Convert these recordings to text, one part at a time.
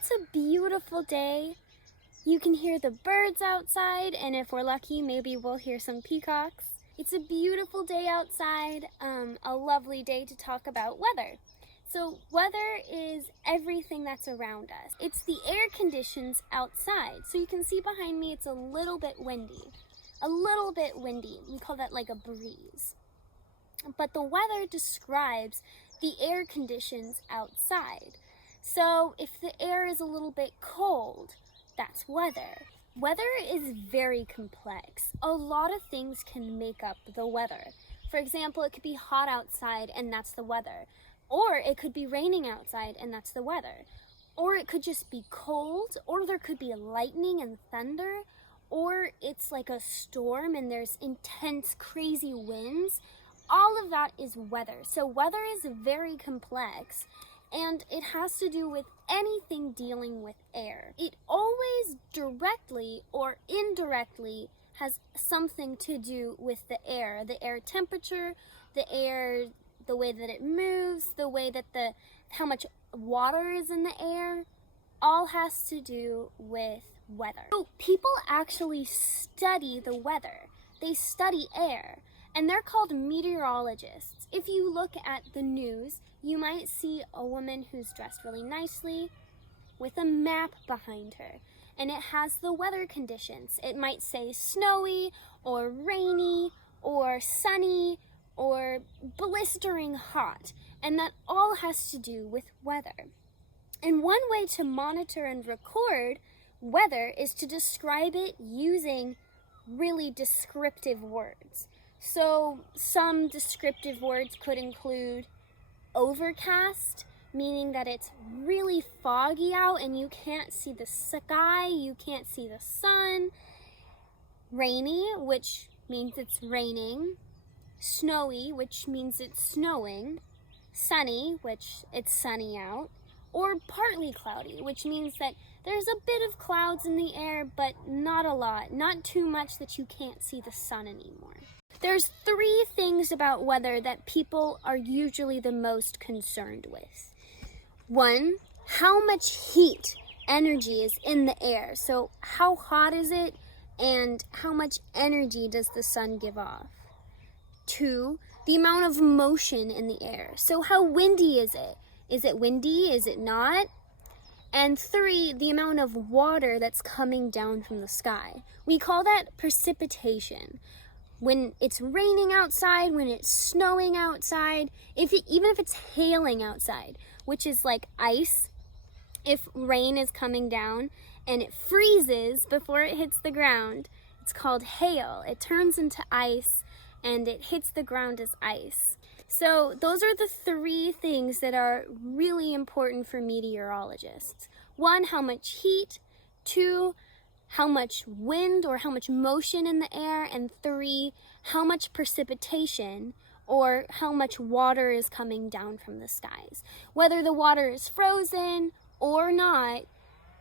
It's a beautiful day. You can hear the birds outside, and if we're lucky, maybe we'll hear some peacocks. It's a beautiful day outside, a lovely day to talk about weather. So weather is everything that's around us. It's the air conditions outside. So you can see behind me, it's a little bit windy. A little bit windy. We call that like a breeze. But the weather describes the air conditions outside. So if the air is a little bit cold, that's weather. Weather is very complex. A lot of things can make up the weather. For example, it could be hot outside and that's the weather. Or it could be raining outside and that's the weather. Or it could just be cold, or there could be lightning and thunder, or it's like a storm and there's intense, crazy winds. All of that is weather. So weather is very complex, and it has to do with anything dealing with air. It always directly or indirectly has something to do with the air temperature, the way that it moves, the way that how much water is in the air, all has to do with weather. So people actually study the weather. They study air, and they're called meteorologists. If you look at the news, you might see a woman who's dressed really nicely with a map behind her, and it has the weather conditions. It might say snowy or rainy or sunny or blistering hot, and that all has to do with weather. And one way to monitor and record weather is to describe it using really descriptive words. So some descriptive words could include overcast, meaning that it's really foggy out and you can't see the sky, you can't see the sun. Rainy, which means it's raining. Snowy, which means it's snowing. Sunny, which it's sunny out. Or partly cloudy, which means that there's a bit of clouds in the air, but not a lot, not too much that you can't see the sun anymore. There's 3 things about weather that people are usually the most concerned with. 1, how much heat, energy is in the air. So how hot is it, and how much energy does the sun give off? 2, the amount of motion in the air. So how windy is it? Is it windy? Is it not? And 3, the amount of water that's coming down from the sky. We call that precipitation. When it's raining outside, when it's snowing outside, even if it's hailing outside, which is like ice, if rain is coming down and it freezes before it hits the ground, it's called hail. It turns into ice and it hits the ground as ice. So those are the 3 things that are really important for meteorologists. 1, how much heat. 2, how much wind or how much motion in the air. And 3, how much precipitation or how much water is coming down from the skies. Whether the water is frozen or not,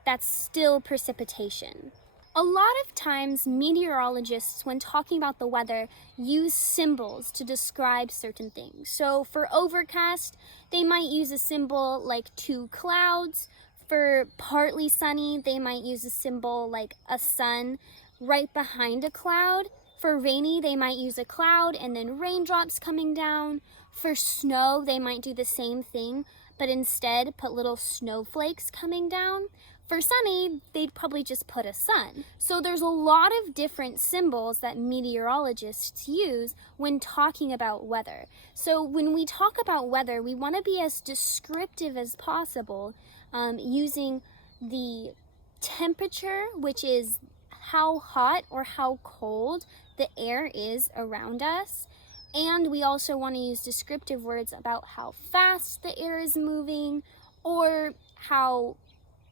that's still precipitation. A lot of times, meteorologists, when talking about the weather, use symbols to describe certain things. So for overcast, they might use a symbol like 2 clouds. For partly sunny, they might use a symbol like a sun right behind a cloud. For rainy, they might use a cloud and then raindrops coming down. For snow, they might do the same thing, but instead put little snowflakes coming down. For sunny, they'd probably just put a sun. So there's a lot of different symbols that meteorologists use when talking about weather. So when we talk about weather, we want to be as descriptive as possible, using the temperature, which is how hot or how cold the air is around us. And we also want to use descriptive words about how fast the air is moving or how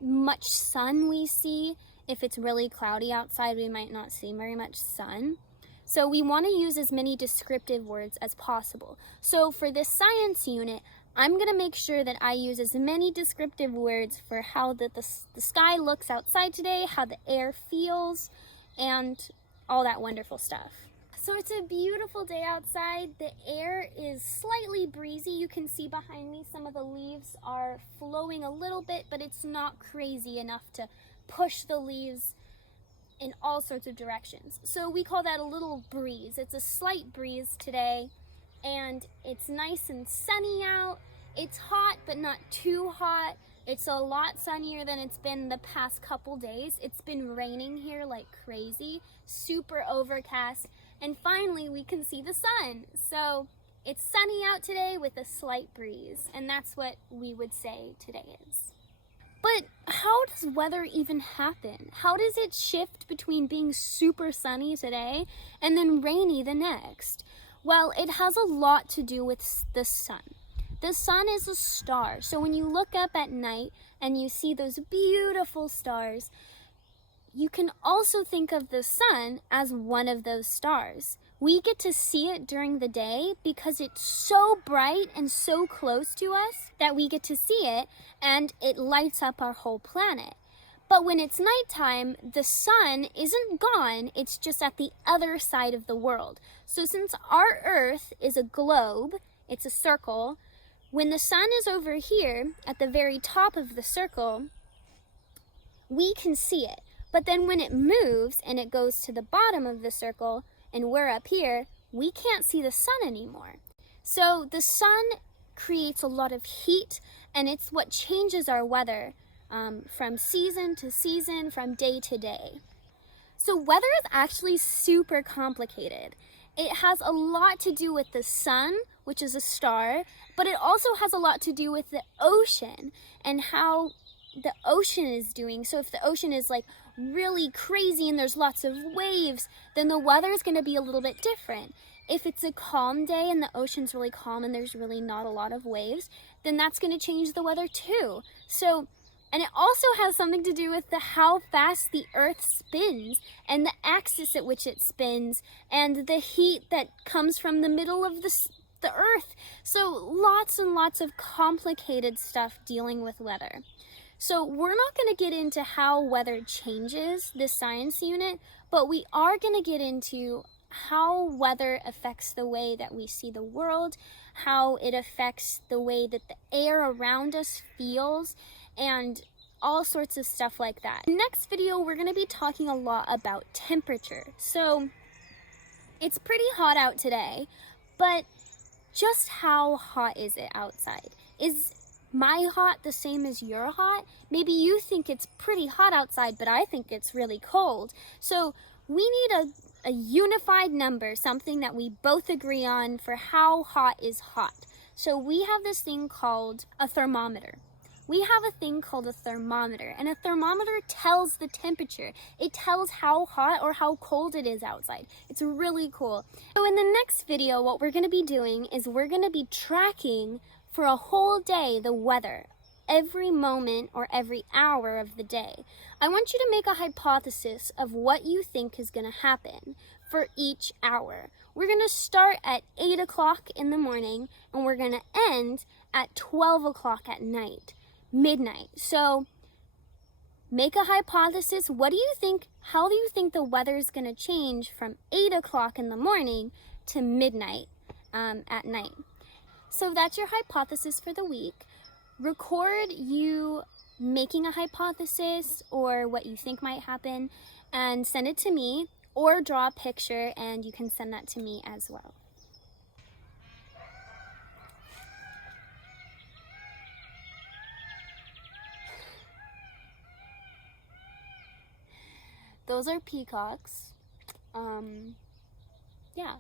much sun we see. If it's really cloudy outside, we might not see very much sun. So we want to use as many descriptive words as possible. So for this science unit, I'm going to make sure that I use as many descriptive words for how the sky looks outside today, how the air feels, and all that wonderful stuff. So it's a beautiful day outside. The air is slightly breezy. You can see behind me some of the leaves are flowing a little bit, but it's not crazy enough to push the leaves in all sorts of directions. So we call that a little breeze. It's a slight breeze today, and it's nice and sunny out. It's hot, but not too hot. It's a lot sunnier than it's been the past couple days. It's been raining here like crazy, super overcast, and finally we can see the sun. So it's sunny out today with a slight breeze, and that's what we would say today is. But how does weather even happen? How does it shift between being super sunny today and then rainy the next? Well, it has a lot to do with the sun. The sun is a star, so when you look up at night and you see those beautiful stars, you can also think of the sun as one of those stars. We get to see it during the day because it's so bright and so close to us that we get to see it, and it lights up our whole planet. But when it's nighttime, the sun isn't gone, it's just at the other side of the world. So since our Earth is a globe, it's a circle, when the sun is over here at the very top of the circle, we can see it. But then when it moves and it goes to the bottom of the circle and we're up here, we can't see the sun anymore. So the sun creates a lot of heat, and it's what changes our weather from season to season, from day to day. So weather is actually super complicated. It has a lot to do with the sun, which is a star, but it also has a lot to do with the ocean and how the ocean is doing. So if the ocean is like really crazy and there's lots of waves, then the weather is going to be a little bit different. If it's a calm day and the ocean's really calm and there's really not a lot of waves, then that's going to change the weather too. And it also has something to do with how fast the Earth spins and the axis at which it spins and the heat that comes from the middle of the Earth. So lots and lots of complicated stuff dealing with weather. So we're not going to get into how weather changes this science unit, but we are going to get into how weather affects the way that we see the world, how it affects the way that the air around us feels, and all sorts of stuff like that. In the next video, we're going to be talking a lot about temperature. So it's pretty hot out today, but just how hot is it outside? Is my hot the same as your hot? Maybe you think it's pretty hot outside, but I think it's really cold. So we need a unified number, something that we both agree on for how hot is hot. So we have this thing called a thermometer. We have a thing called a thermometer, and a thermometer tells the temperature. It tells how hot or how cold it is outside. It's really cool. So in the next video, what we're going to be doing is we're going to be tracking for a whole day the weather, every moment or every hour of the day. I want you to make a hypothesis of what you think is going to happen for each hour. We're going to start at 8 o'clock in the morning, and we're going to end at 12 o'clock at night. Midnight. So make a hypothesis. What do you think? How do you think the weather is going to change from 8 o'clock in the morning to midnight at night? So that's your hypothesis for the week. Record you making a hypothesis or what you think might happen and send it to me, or draw a picture and you can send that to me as well. Those are peacocks. Yeah.